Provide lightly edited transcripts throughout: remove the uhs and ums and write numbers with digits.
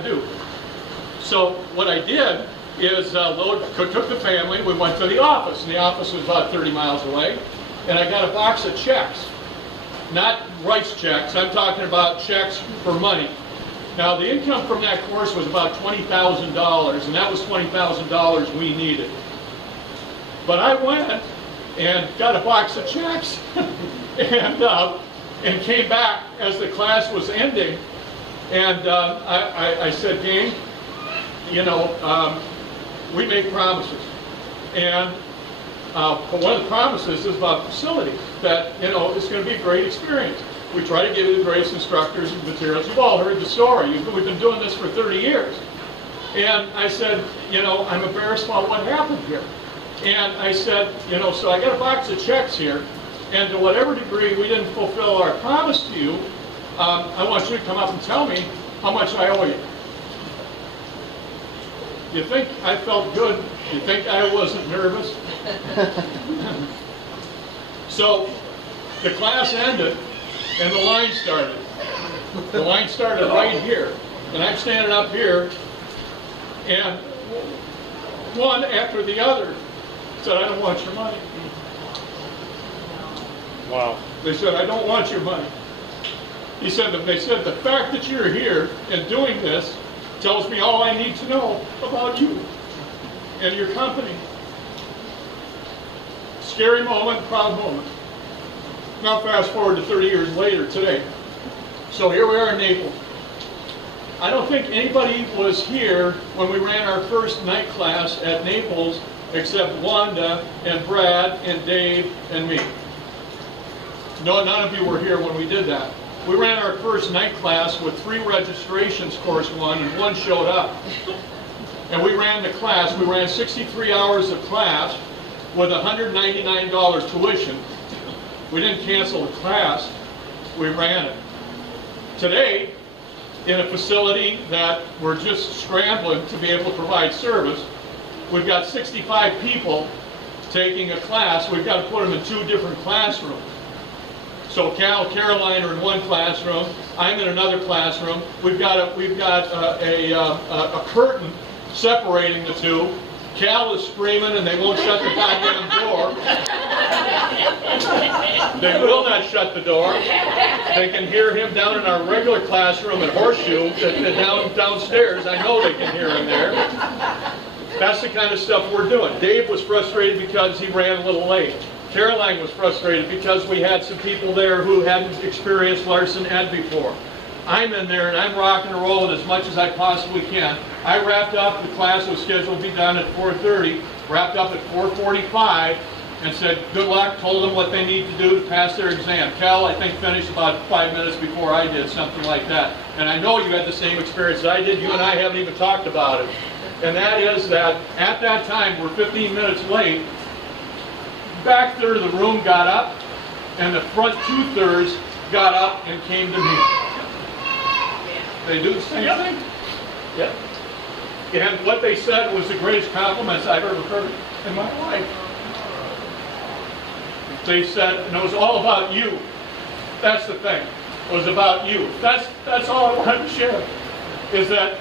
do. So what I did is took the family, we went to the office, and the office was about 30 miles away, and I got a box of checks. Not rice checks, I'm talking about checks for money. Now the income from that course was about $20,000, and that was $20,000 we needed. But I went and got a box of checks and came back as the class was ending. And I said, gang, you know, we make promises. And one of the promises is about facilities, that, you know, it's going to be a great experience. We try to give you the greatest instructors and materials. You've all heard the story. We've been doing this for 30 years. And I said, you know, I'm embarrassed about what happened here. And I said, you know, so I got a box of checks here, and to whatever degree we didn't fulfill our promise to you, I want you to come up and tell me how much I owe you. You think I felt good? You think I wasn't nervous? So the class ended and the line started. The line started right here. And I'm standing up here, and one after the other said, I don't want your money. Wow. They said, I don't want your money. They said, the fact that you're here and doing this tells me all I need to know about you and your company. Scary moment, proud moment. Now fast forward to 30 years later today. So here we are in Naples. I don't think anybody was here when we ran our first night class at Naples except Wanda and Brad and Dave and me. No, none of you were here when we did that. We ran our first night class with 3 registrations, course 1, and 1 showed up. And we ran the class. We ran 63 hours of class with $199 tuition. We didn't cancel the class. We ran it. Today, in a facility that we're just scrambling to be able to provide service, we've got 65 people taking a class. We've got to put them in 2 different classrooms. So Cal and Caroline are in one classroom. I'm in another classroom. We've got a curtain separating the 2. Cal is screaming and they won't shut the goddamn door. They will not shut the door. They can hear him down in our regular classroom at Horseshoe, downstairs. I know they can hear him there. That's the kind of stuff we're doing. Dave was frustrated because he ran a little late. Caroline was frustrated because we had some people there who hadn't experienced Larson Ed before. I'm in there and I'm rocking and rolling as much as I possibly can. I wrapped up, the class was scheduled to be done at 4:30, wrapped up at 4:45 and said good luck, told them what they need to do to pass their exam. Cal, I think, finished about 5 minutes before I did, something like that. And I know you had the same experience that I did. You and I haven't even talked about it. And that is that at that time, we're 15 minutes late. Back third of the room got up, and the front 2/3 got up and came to me. They do the same thing? Yep. And what they said was the greatest compliments I've ever heard in my life. They said, and it was all about you. That's the thing. It was about you. That's all I wanted to share. Is that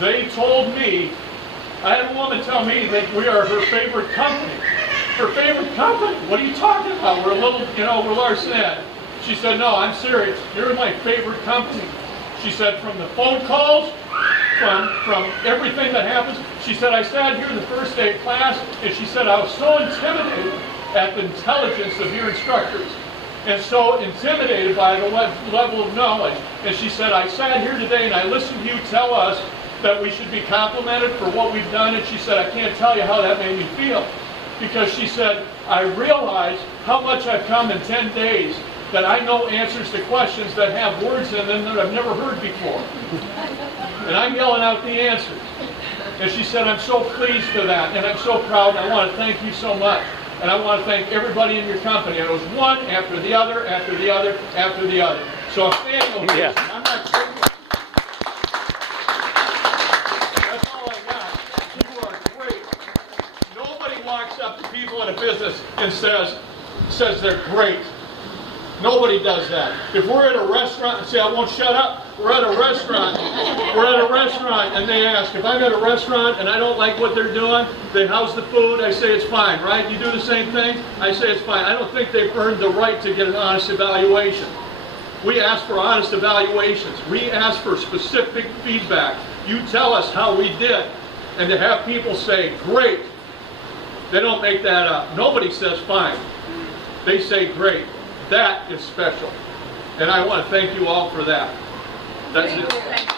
they told me, I had a woman tell me that we are her favorite company. Her favorite company? What are you talking about? We're a little, you know, we're Larson Ed. She said, no, I'm serious. You're my favorite company. She said, from the phone calls, from everything that happens. She said, I sat here the first day of class, and she said, I was so intimidated at the intelligence of your instructors, and so intimidated by the level of knowledge. And she said, I sat here today and I listened to you tell us that we should be complimented for what we've done, and she said, I can't tell you how that made me feel. Because she said, I realize how much I've come in 10 days, that I know answers to questions that have words in them that I've never heard before. And I'm yelling out the answers. And she said, I'm so pleased for that, and I'm so proud, and I want to thank you so much. And I want to thank everybody in your company. And it was one after the other, after the other, after the other. So if Daniel, yeah. I'm not kidding. That's all I got. You are great. Nobody walks up to people in a business and says they're great. Nobody does that. If we're at a restaurant and say, I won't shut up, we're at a restaurant, and they ask, if I'm at a restaurant and I don't like what they're doing, they house the food, I say it's fine, right? You do the same thing? I say it's fine. I don't think they've earned the right to get an honest evaluation. We ask for honest evaluations. We ask for specific feedback. You tell us how we did. And to have people say, great, they don't make that up. Nobody says fine. They say great. That is special. And I want to thank you all for that. That's it.